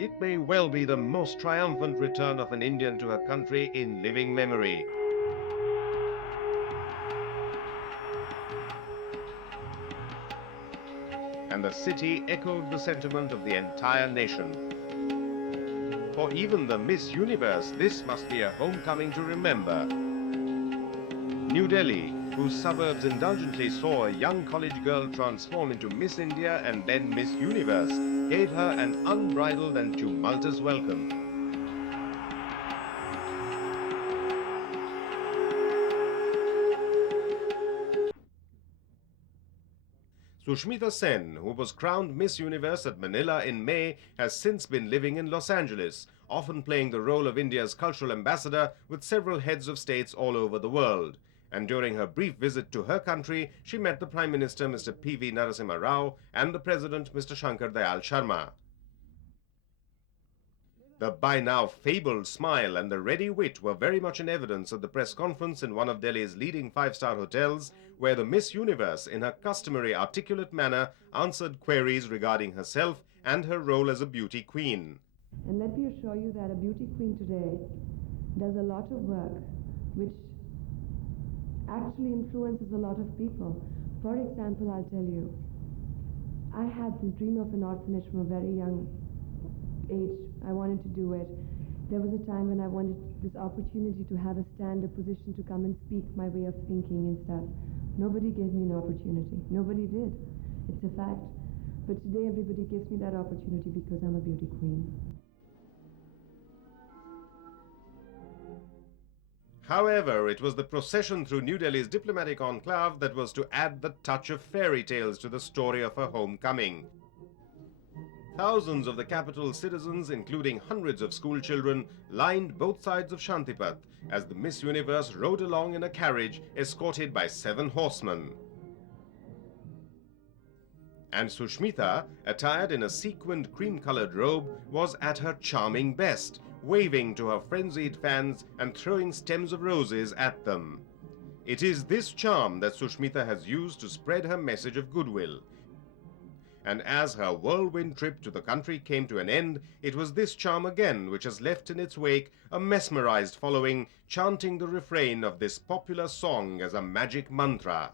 It may well be the most triumphant return of an Indian to her country in living memory. And the city echoed the sentiment of the entire nation. For even the Miss Universe, this must be a homecoming to remember. New Delhi, whose suburbs indulgently saw a young college girl transform into Miss India and then Miss Universe, gave her an unbridled and tumultuous welcome. Sushmita Sen, who was crowned Miss Universe at Manila in May, has since been living in Los Angeles, often playing the role of India's cultural ambassador with several heads of states all over the world. And during her brief visit to her country, she met the Prime Minister, Mr. P.V. Narasimha Rao, and the President, Mr. Shankar Dayal Sharma. The by now fabled smile and the ready wit were very much in evidence at the press conference in one of Delhi's leading five-star hotels, where the Miss Universe, in her customary articulate manner, answered queries regarding herself and her role as a beauty queen. And let me assure you that a beauty queen today does a lot of work which actually influences a lot of people. For example, I'll tell you, I had this dream of an orphanage from a very young age. I wanted to do it. There was a time when I wanted this opportunity to have a stand, a position to come and speak my way of thinking and stuff. Nobody gave me an opportunity. Nobody did. It's a fact. But today everybody gives me that opportunity because I'm a beauty queen. However, it was the procession through New Delhi's diplomatic enclave that was to add the touch of fairy tales to the story of her homecoming. Thousands of the capital's citizens, including hundreds of school children, lined both sides of Shantipat as the Miss Universe rode along in a carriage escorted by 7 horsemen. And Sushmita, attired in a sequined cream-colored robe, was at her charming best, waving to her frenzied fans and throwing stems of roses at them. It is this charm that Sushmita has used to spread her message of goodwill. And as her whirlwind trip to the country came to an end, it was this charm again which has left in its wake a mesmerized following, chanting the refrain of this popular song as a magic mantra.